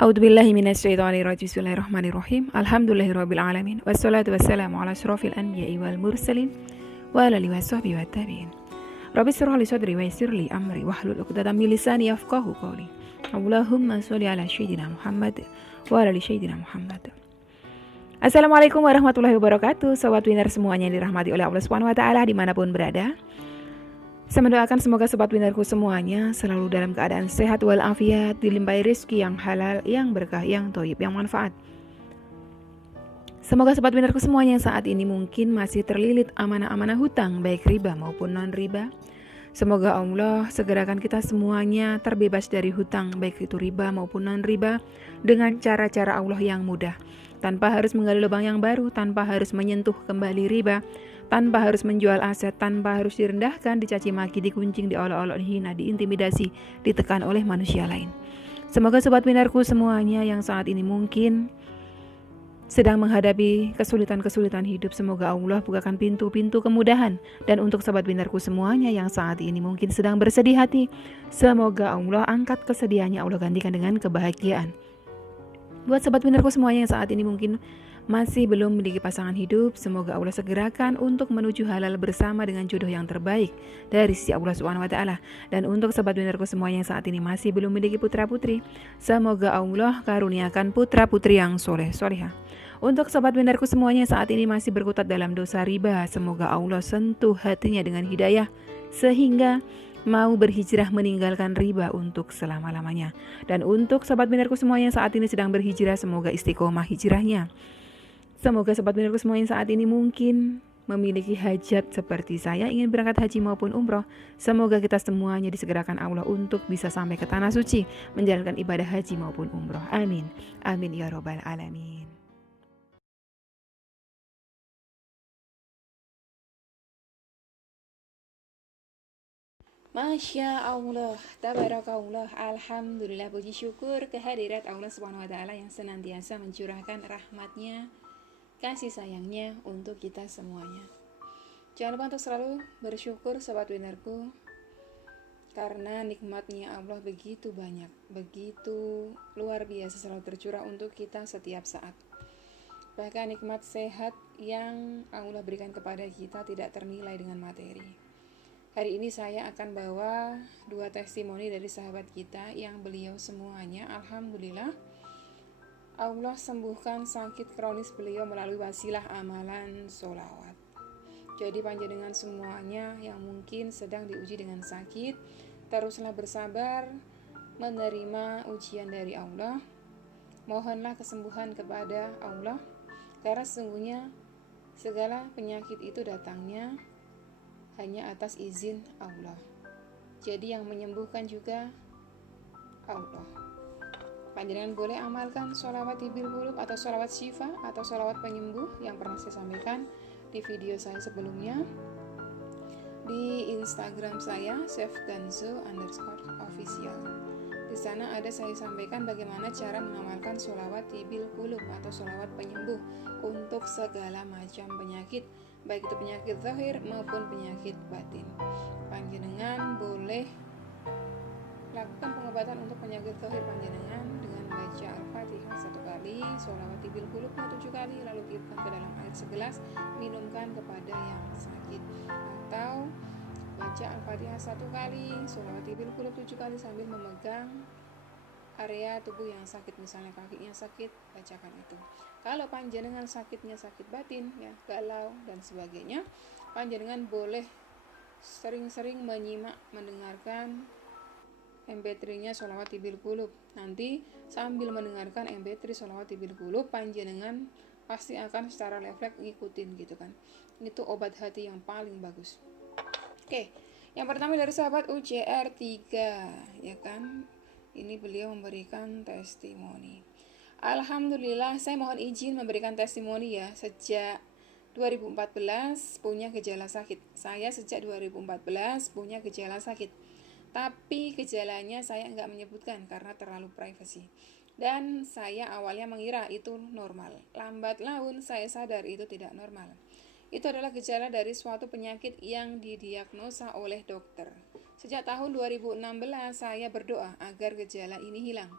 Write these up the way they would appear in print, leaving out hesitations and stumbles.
A'udzubillahi minasyaitonirrajim. Bismillahirrahmanirrahim. Alhamdulillahirabbil alamin. Wassalatu wassalamu ala asyrofil anbiya'i wal mursalin wa ala alihi washabbihi wattabi'in. Rabbi shrah li sadri wa yassir li amri wahlul 'uqdatam min lisani yafqahu qawli. Allahumma sholli ala sayyidina Muhammad wa ala ali sayyidina Muhammad. Assalamualaikum warahmatullahi wabarakatuh. Sobat Winner semuanya yang dirahmati oleh Allah Subhanahu wa taala dimanapun berada. Saya mendoakan semoga sobat winnerku semuanya selalu dalam keadaan sehat walafiat, dilimpahi rezeki yang halal, yang berkah, yang thayyib, yang manfaat. Semoga sobat winnerku semuanya yang saat ini mungkin masih terlilit amanah-amanah hutang, baik riba maupun non-riba. Semoga Allah segerakan kita semuanya terbebas dari hutang, baik itu riba maupun non-riba, dengan cara-cara Allah yang mudah. Tanpa harus menggali lubang yang baru, tanpa harus menyentuh kembali riba, tanpa harus menjual aset, tanpa harus direndahkan, dicaci maki, dikuncing, diolok-olok, dihina, diintimidasi, ditekan oleh manusia lain. Semoga sobat winnerku semuanya yang saat ini mungkin sedang menghadapi kesulitan-kesulitan hidup, semoga Allah bukakan pintu-pintu kemudahan. Dan untuk sobat winnerku semuanya yang saat ini mungkin sedang bersedih hati, semoga Allah angkat kesedihannya, Allah gantikan dengan kebahagiaan. Buat sobat winnerku semuanya yang saat ini mungkin masih belum memiliki pasangan hidup, semoga Allah segerakan untuk menuju halal bersama dengan jodoh yang terbaik dari sisi Allah Subhanahu wa taala. Dan untuk sobat winnerku semuanya yang saat ini masih belum memiliki putra-putri, semoga Allah karuniakan putra-putri yang soleh-solehah. Untuk sobat winnerku semuanya yang saat ini masih berkutat dalam dosa riba, semoga Allah sentuh hatinya dengan hidayah sehingga mau berhijrah meninggalkan riba untuk selama-lamanya. Dan untuk sobat winnerku semuanya yang saat ini sedang berhijrah, semoga istiqomah hijrahnya. Semoga sobat winnerku semuanya saat ini mungkin memiliki hajat seperti saya, ingin berangkat haji maupun umroh. Semoga kita semuanya disegerakan Allah untuk bisa sampai ke tanah suci, menjalankan ibadah haji maupun umroh. Amin. Amin ya robbal alamin. Masya Allah, tabarakallah, alhamdulillah, puji syukur kehadirat Allah Subhanahu wa taala yang senantiasa mencurahkan rahmatnya, kasih sayangnya untuk kita semuanya. Jangan lupa untuk selalu bersyukur sobat winnerku, karena nikmatnya Allah begitu banyak, begitu luar biasa, selalu tercurah untuk kita setiap saat. Bahkan nikmat sehat yang Allah berikan kepada kita tidak ternilai dengan materi. Hari ini saya akan bawa 2 testimoni dari sahabat kita yang beliau semuanya alhamdulillah Allah sembuhkan sakit kronis beliau melalui wasilah amalan sholawat. Jadi panjenengan semuanya yang mungkin sedang diuji dengan sakit, teruslah bersabar menerima ujian dari Allah. Mohonlah kesembuhan kepada Allah, karena sesungguhnya segala penyakit itu datangnya hanya atas izin Allah. Jadi yang menyembuhkan juga Allah. Panjenengan boleh amalkan sholawat tibil qulub atau sholawat syifa atau sholawat penyembuh yang pernah saya sampaikan di video saya sebelumnya di Instagram saya @chefganzo_official. Di sana ada saya sampaikan bagaimana cara mengamalkan sholawat tibil qulub atau sholawat penyembuh untuk segala macam penyakit, baik itu penyakit zahir maupun penyakit batin. Panjenengan boleh lakukan pengobatan untuk penyakit zahir panjenengan dengan baca Al-Fatihah 1 kali, sholawat tibil qulubnya 7 kali, lalu tiupkan ke dalam air segelas, minumkan kepada yang sakit. Atau baca Al-Fatihah 1 kali, sholawat tibil qulub 7 kali sambil memegang area tubuh yang sakit, misalnya kakinya sakit, bacakan itu. Kalau panjenengan sakitnya sakit batin, ya galau dan sebagainya, panjenengan boleh sering-sering menyimak, mendengarkan MP3-nya sholawat tibil qulub. Nanti sambil mendengarkan MP3 sholawat tibil qulub, panjenengan pasti akan secara refleks ngikutin gitu kan. Itu obat hati yang paling bagus. Oke, yang pertama dari sahabat UCR3, ya kan. Ini beliau memberikan testimoni. Alhamdulillah, saya mohon izin memberikan testimoni ya. Sejak 2014 punya gejala sakit. Saya sejak 2014 punya gejala sakit. Tapi gejalanya saya nggak menyebutkan karena terlalu privasi. Dan saya awalnya mengira itu normal. Lambat laun saya sadar itu tidak normal. Itu adalah gejala dari suatu penyakit yang didiagnosa oleh dokter. Sejak tahun 2016 saya berdoa agar gejala ini hilang.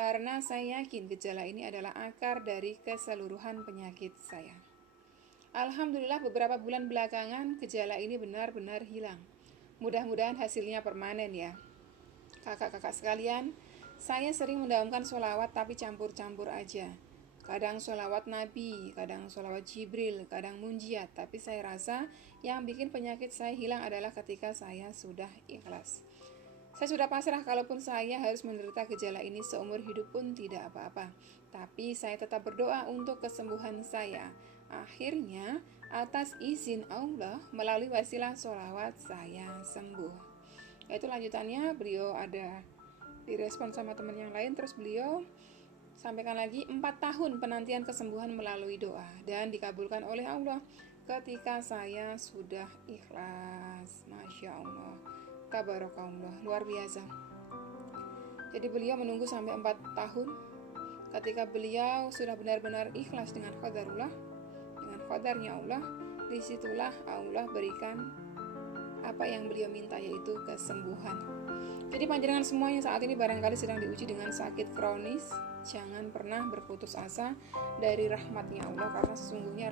karena saya yakin gejala ini adalah akar dari keseluruhan penyakit saya. Alhamdulillah beberapa bulan belakangan gejala ini benar-benar hilang. Mudah-mudahan hasilnya permanen ya. Kakak-kakak sekalian, saya sering mendaungkan sholawat tapi campur-campur aja. Kadang sholawat Nabi, kadang sholawat Jibril, kadang munjiat. Tapi saya rasa yang bikin penyakit saya hilang adalah ketika saya sudah ikhlas. Saya sudah pasrah kalaupun saya harus menderita gejala ini seumur hidup pun tidak apa-apa. Tapi saya tetap berdoa untuk kesembuhan saya. Akhirnya, atas izin Allah, melalui wasilah sholawat saya sembuh. Itu lanjutannya, beliau ada direspon sama teman yang lain. Terus beliau sampaikan lagi 4 tahun penantian kesembuhan melalui doa dan dikabulkan oleh Allah ketika saya sudah ikhlas. Masya Allah, tabarakallah, luar biasa. Jadi beliau menunggu sampai 4 tahun. Ketika beliau sudah benar-benar ikhlas dengan qadarullah, dengan qadarnya Allah, disitulah Allah berikan apa yang beliau minta, yaitu kesembuhan. Jadi panjenengan semuanya saat ini barangkali sedang diuji dengan sakit kronis. Jangan pernah berputus asa dari rahmatnya Allah, karena sesungguhnya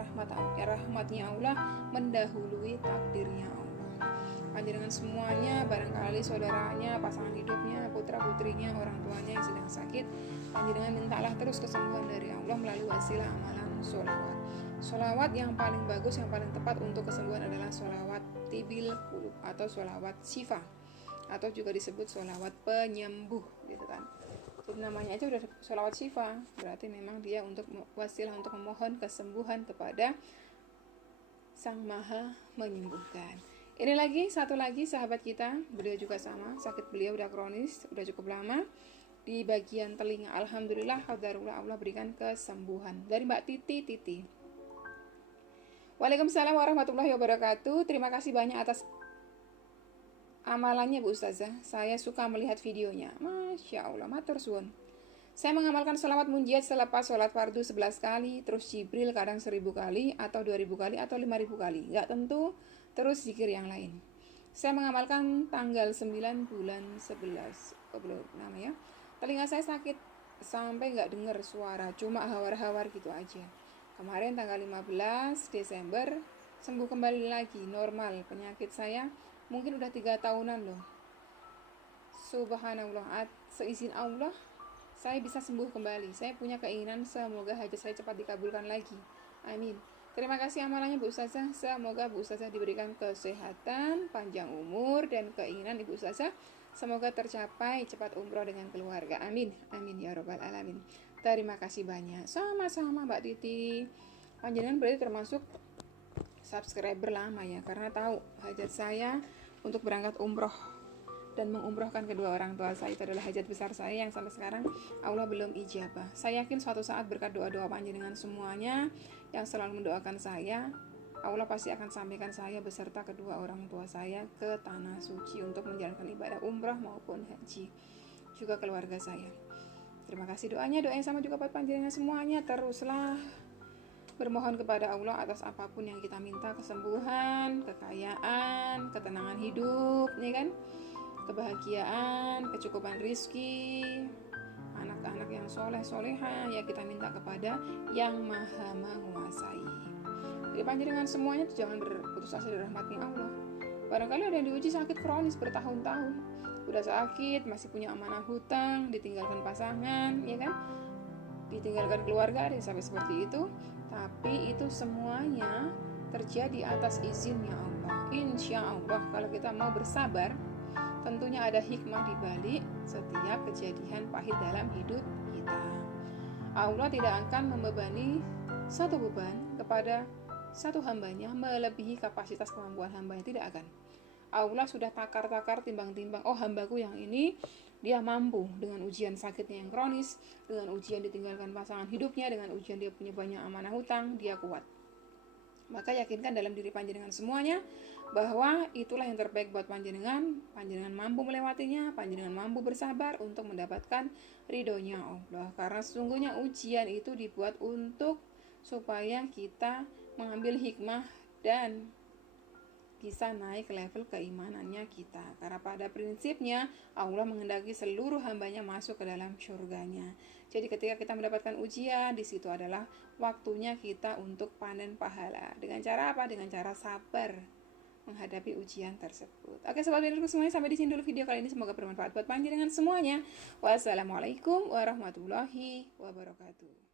rahmatnya Allah mendahului takdirnya Allah. Panjenengan semuanya barangkali saudaranya, pasangan hidupnya, putra-putrinya, orang tuanya yang sedang sakit, panjenengan mintalah terus kesembuhan dari Allah melalui wasilah amalan sholawat. Sholawat yang paling bagus, yang paling tepat untuk kesembuhan adalah sholawat tibil qulub atau sholawat syifa, atau juga disebut sholawat penyembuh gitu kan. Itu namanya aja udah sholawat syifa, berarti memang dia untuk wasilah untuk memohon kesembuhan kepada Sang Maha Menyembuhkan. Ini satu lagi sahabat kita, beliau juga sama, sakit beliau udah kronis, udah cukup lama di bagian telinga. Alhamdulillah, qadarullah, Allah berikan kesembuhan. Dari Mbak Titi. Waalaikumsalam warahmatullahi wabarakatuh. Terima kasih banyak atas amalannya Bu Ustazah. Saya suka melihat videonya. Masya Allah, matur suwun. Saya mengamalkan sholawat munjiat selepas sholat fardu 11 kali, terus Jibril kadang 1000 kali, atau 2000 kali, atau 5000 kali. Nggak tentu, terus zikir yang lain. Saya mengamalkan tanggal 9 bulan 11. Belum namanya. Telinga saya sakit sampai nggak dengar suara, cuma hawar-hawar gitu aja. Kemarin tanggal 15 Desember sembuh kembali lagi, normal. Penyakit saya mungkin udah 3 tahunan loh. Subhanallah, seizin Allah saya bisa sembuh kembali. Saya punya keinginan semoga hajat saya cepat dikabulkan lagi. Amin. Terima kasih amalannya Bu Ustazah. Semoga Bu Ustazah diberikan kesehatan, panjang umur, dan keinginan Ibu Ustazah semoga tercapai cepat umroh dengan keluarga. Amin. Amin ya robbal alamin. Terima kasih banyak. Sama-sama Mbak Titi. Panjenengan berarti termasuk subscriber lama ya, karena tahu hajat saya untuk berangkat umroh dan mengumrohkan kedua orang tua saya itu adalah hajat besar saya yang sampai sekarang Allah belum ijabah. Saya yakin suatu saat berkat doa-doa panjenengan semuanya yang selalu mendoakan saya, Allah pasti akan sampaikan saya beserta kedua orang tua saya ke tanah suci untuk menjalankan ibadah umroh maupun haji, juga keluarga saya. Terima kasih doanya sama juga buat panjenengan semuanya. Teruslah bermohon kepada Allah atas apapun yang kita minta, kesembuhan, kekayaan, ketenangan hidup, ya kan? Kebahagiaan, kecukupan rizki, anak-anak yang soleh-soleha, ya kita minta kepada yang maha menguasai. Jadi panjenengan semuanya tuh jangan berputus asa dari rahmatnya Allah. Barangkali ada yang diuji sakit kronis bertahun-tahun, udah sakit, masih punya amanah hutang, ditinggalkan pasangan, ya kan, ditinggalkan keluarga, ada sampai seperti itu. Tapi itu semuanya terjadi atas izinnya Allah. Insya Allah kalau kita mau bersabar, tentunya ada hikmah di balik setiap kejadian pahit dalam hidup kita. Allah tidak akan membebani satu beban kepada satu hambanya melebihi kapasitas kemampuan hambanya, tidak akan. Allah sudah takar-takar, timbang-timbang, oh hambaku yang ini dia mampu dengan ujian sakitnya yang kronis, dengan ujian ditinggalkan pasangan hidupnya, dengan ujian dia punya banyak amanah hutang, dia kuat. Maka yakinkan dalam diri panjenengan semuanya bahwa itulah yang terbaik buat panjenengan. Panjenengan mampu melewatinya, panjenengan mampu bersabar untuk mendapatkan ridhonya Allah. Karena sesungguhnya ujian itu dibuat untuk supaya kita mengambil hikmah dan bisa naik level keimanannya kita. Karena pada prinsipnya Allah menghendaki seluruh hambanya masuk ke dalam surganya. Jadi ketika kita mendapatkan ujian, di situ adalah waktunya kita untuk panen pahala. Dengan cara apa? Dengan cara sabar menghadapi ujian tersebut. Oke sobat binarku semuanya, sampai di sini dulu video kali ini. Semoga bermanfaat buat panjenengan semuanya. Wassalamualaikum warahmatullahi wabarakatuh.